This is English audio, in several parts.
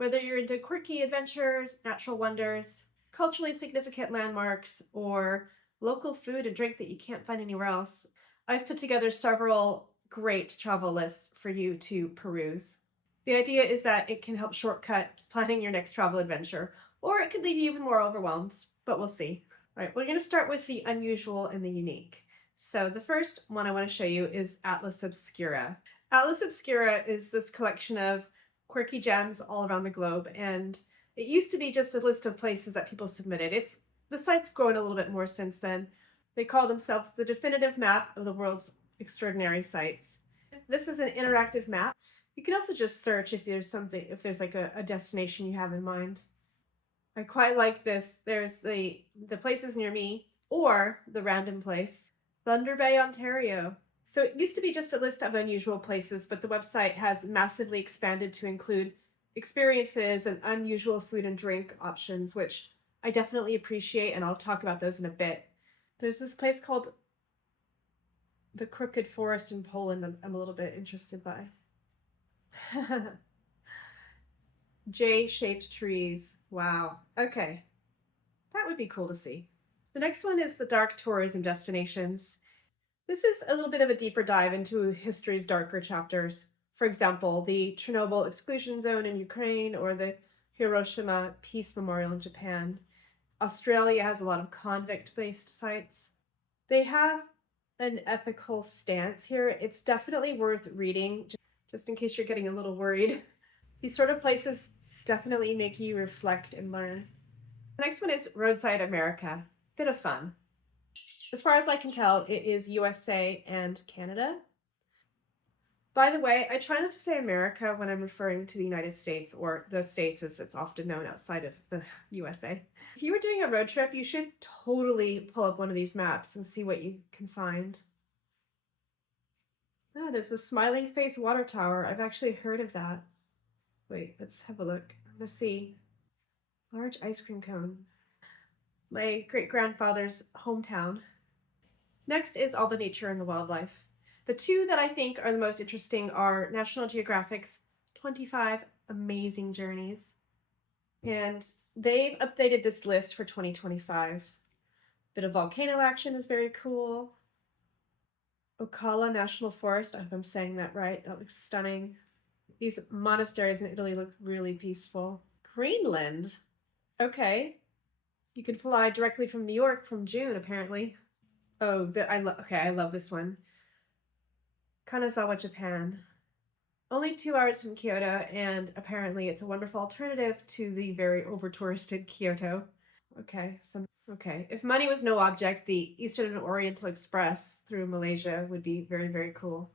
Whether you're into quirky adventures, natural wonders, culturally significant landmarks, or local food and drink that you can't find anywhere else, I've put together several great travel lists for you to peruse. The idea is that it can help shortcut planning your next travel adventure, or it could leave you even more overwhelmed, but we'll see. All right, we're going to start with the unusual and the unique. So the first one I want to show you is Atlas Obscura. Atlas Obscura is this collection of quirky gems all around the globe, and it used to be just a list of places that people submitted. The site's grown a little bit more since then. They call themselves the definitive map of the world's extraordinary sites. This is an interactive map. You can also just search if there's like a destination you have in mind. I quite like this. There's the places near me, or the random place, Thunder Bay, Ontario. So it used to be just a list of unusual places, but the website has massively expanded to include experiences and unusual food and drink options, which I definitely appreciate, and I'll talk about those in a bit. There's this place called the Crooked Forest in Poland that I'm a little bit interested by. J-shaped trees. Wow. Okay. That would be cool to see. The next one is the dark tourism destinations. This is a little bit of a deeper dive into history's darker chapters. For example, the Chernobyl exclusion zone in Ukraine or the Hiroshima Peace Memorial in Japan. Australia has a lot of convict-based sites. They have an ethical stance here. It's definitely worth reading, just in case you're getting a little worried. These sort of places definitely make you reflect and learn. The next one is Roadside America. Bit of fun. As far as I can tell, it is USA and Canada. By the way, I try not to say America when I'm referring to the United States, or the States as it's often known outside of the USA. If you were doing a road trip, you should totally pull up one of these maps and see what you can find. Ah, there's a Smiling Face Water Tower. I've actually heard of that. Wait, let's have a look. I'm gonna see. Large ice cream cone. My great-grandfather's hometown. Next is all the nature and the wildlife. The two that I think are the most interesting are National Geographic's 25 Amazing Journeys. And they've updated this list for 2025. Bit of volcano action is very cool. Ocala National Forest, I hope I'm saying that right. That looks stunning. These monasteries in Italy look really peaceful. Greenland? Okay. You can fly directly from New York from June, apparently. Oh, I love this one. Kanazawa, Japan. Only 2 hours from Kyoto, and apparently it's a wonderful alternative to the very over-touristed Kyoto. Okay. If money was no object, the Eastern and Oriental Express through Malaysia would be very, very cool.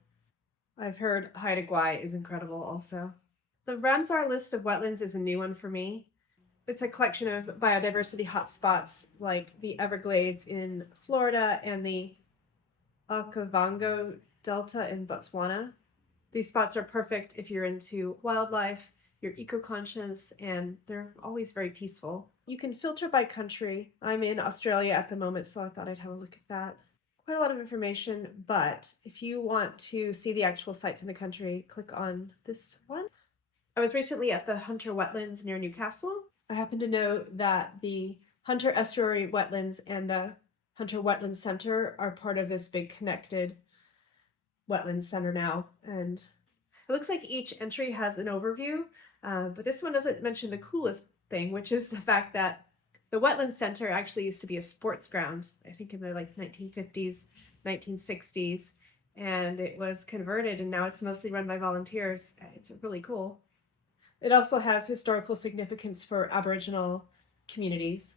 I've heard Haida Gwaii is incredible also. The Ramsar list of wetlands is a new one for me. It's a collection of biodiversity hotspots like the Everglades in Florida and the Okavango Delta in Botswana. These spots are perfect if you're into wildlife, you're eco-conscious, and they're always very peaceful. You can filter by country. I'm in Australia at the moment, so I thought I'd have a look at that. Quite a lot of information, but if you want to see the actual sites in the country, click on this one. I was recently at the Hunter Wetlands near Newcastle. I happen to know that the Hunter Estuary Wetlands and the Hunter Wetlands Center are part of this big connected wetlands center now. And it looks like each entry has an overview, but this one doesn't mention the coolest thing, which is the fact that the Wetlands Center actually used to be a sports ground, I think in the 1950s, 1960s, and it was converted and now it's mostly run by volunteers. It's really cool. It also has historical significance for Aboriginal communities,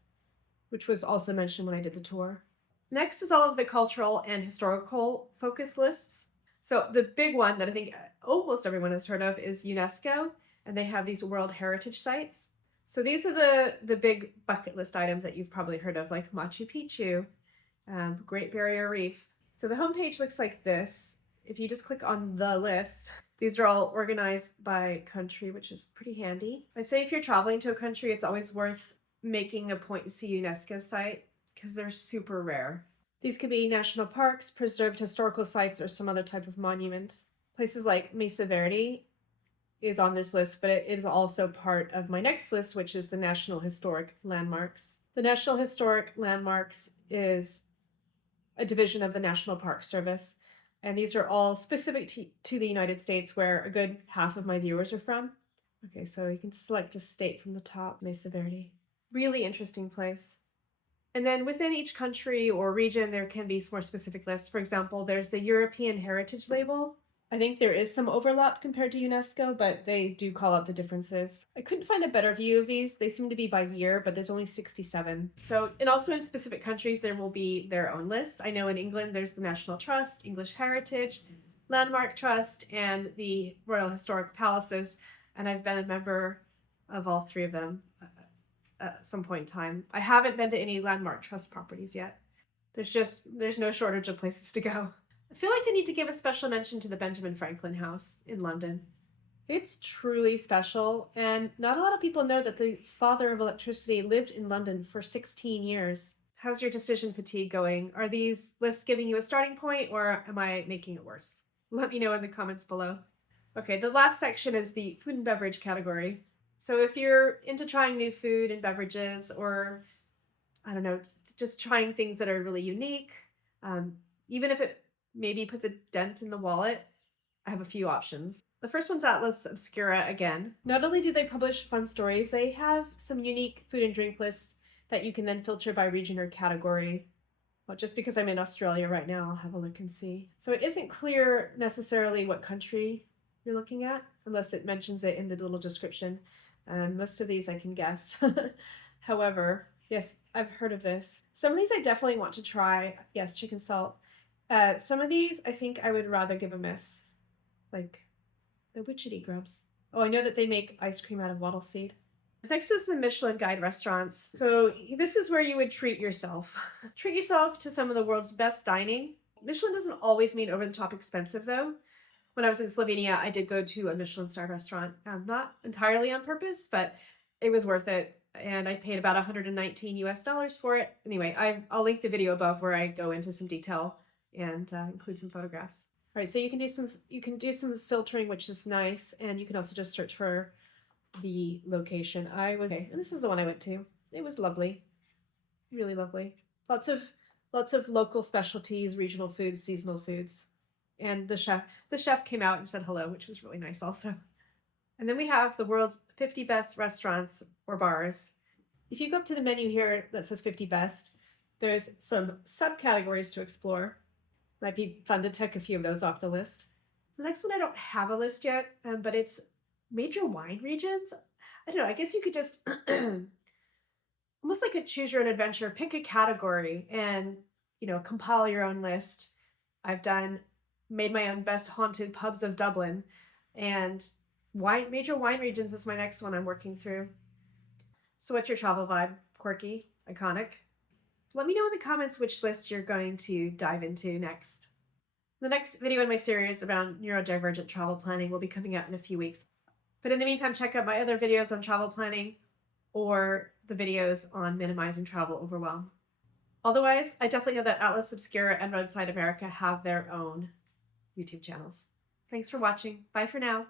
which was also mentioned when I did the tour. Next is all of the cultural and historical focus lists. So the big one that I think almost everyone has heard of is UNESCO, and they have these World Heritage Sites. So these are the big bucket list items that you've probably heard of, like Machu Picchu, Great Barrier Reef. So the homepage looks like this. If you just click on the list, these are all organized by country, which is pretty handy. I'd say if you're traveling to a country, it's always worth making a point to see UNESCO site because they're super rare. These could be national parks, preserved historical sites, or some other type of monument. Places like Mesa Verde is on this list, but it is also part of my next list, which is the National Historic Landmarks. The National Historic Landmarks is a division of the National Park Service, and these are all specific to the United States, where a good half of my viewers are from. Okay, so you can select a state from the top, Mesa Verde. Really interesting place. And then within each country or region, there can be more specific lists. For example, there's the European Heritage Label. I think there is some overlap compared to UNESCO, but they do call out the differences. I couldn't find a better view of these. They seem to be by year, but there's only 67. So, and also in specific countries, there will be their own lists. I know in England, there's the National Trust, English Heritage, Landmark Trust, and the Royal Historic Palaces. And I've been a member of all three of them at some point in time. I haven't been to any Landmark Trust properties yet. There's no shortage of places to go. I feel like I need to give a special mention to the Benjamin Franklin House in London. It's truly special, and not a lot of people know that the father of electricity lived in London for 16 years. How's your decision fatigue going? Are these lists giving you a starting point, or am I making it worse? Let me know in the comments below. Okay, the last section is the food and beverage category. So if you're into trying new food and beverages, or I don't know, just trying things that are really unique, even if it maybe puts a dent in the wallet, I have a few options. The first one's Atlas Obscura again. Not only do they publish fun stories, they have some unique food and drink lists that you can then filter by region or category. Well, just because I'm in Australia right now, I'll have a look and see. So it isn't clear necessarily what country you're looking at, unless it mentions it in the little description. And most of these I can guess. However, yes, I've heard of this. Some of these I definitely want to try. Yes, chicken salt. Some of these I think I would rather give a miss, like the witchetty grubs. Oh, I know that they make ice cream out of wattle seed. Next is the Michelin Guide restaurants. So this is where you would treat yourself. Treat yourself to some of the world's best dining. Michelin doesn't always mean over the top expensive though. When I was in Slovenia, I did go to a Michelin star restaurant. Not entirely on purpose, but it was worth it. And I paid about 119 US dollars for it. Anyway, I'll link the video above where I go into some detail and include some photographs. All right, so you can do some filtering, which is nice, and you can also just search for the location. Okay, and this is the one I went to. It was lovely, really lovely. Lots of local specialties, regional foods, seasonal foods, and the chef came out and said hello, which was really nice also. And then we have the world's 50 best restaurants or bars. If you go up to the menu here that says 50 best, there's some subcategories to explore. Might be fun to tick a few of those off the list. The next one I don't have a list yet, but it's major wine regions. I don't know, I guess you could just almost like a choose your own adventure, pick a category and, compile your own list. I've made my own best haunted pubs of Dublin, and major wine regions is my next one I'm working through. So what's your travel vibe? Quirky? Iconic? Let me know in the comments which list you're going to dive into next. The next video in my series around neurodivergent travel planning will be coming out in a few weeks. But in the meantime, check out my other videos on travel planning or the videos on minimizing travel overwhelm. Otherwise, I definitely know that Atlas Obscura and Roadside America have their own YouTube channels. Thanks for watching. Bye for now.